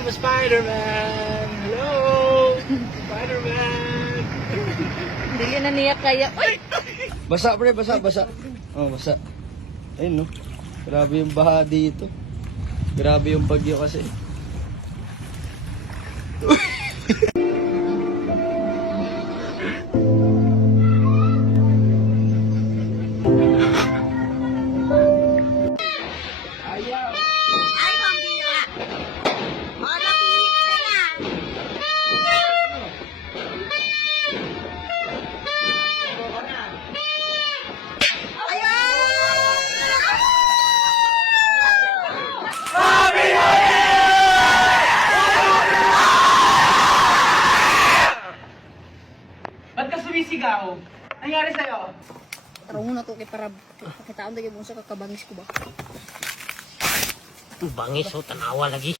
I'm a Spider-Man! Hello! Spider-Man! Hindi na niya kaya. Uy! Basa pre, basa. Oh, basa. Ayun no. Grabe yung baha dito. Grabe yung bagyo kasi. Ay, pambira! O, napihit ka na! Ba't ka sumisigaw? Nangyari sa'yo? Tarong mo na to kay para pakitaon tayo mo sa kakabangis ko ba? Bangis o tanawa lagi.